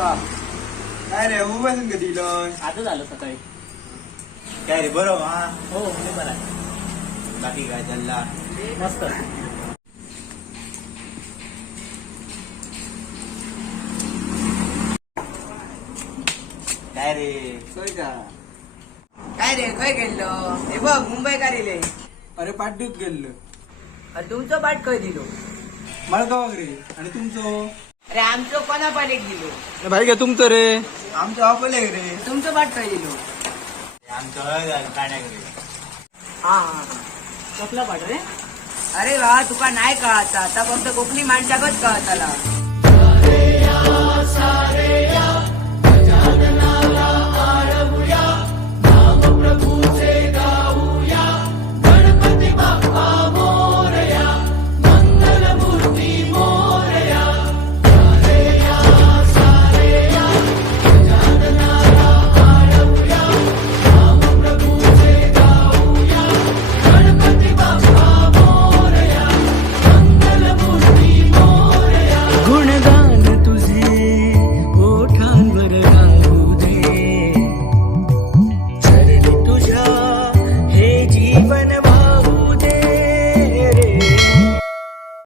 वा. काय रे मुंबईतून कधी इलोय? आता झालं सकाळी. काय रे बरं हा? हो मी बरा आहे. बाकी काय चालला? मस्त. काय रे? सोय का काय रे खय गेलो हे बघ मुंबई का रेले अरे पाठदूत गेलो. तुमचं पाठ खय दिलो मळगाव रे. आणि तुमचं? अरे आमचं कोणा पाठ दिलो भाई घ्या तुमचं रे. आमचं आपले रे. तुमचं पाठ खय दिलो आमचं काढ्या रे. हा हा कसला पाठ रे? अरे वा तुका नाही कळाचा आता फक्त कोकणी माणसाकच कळताला.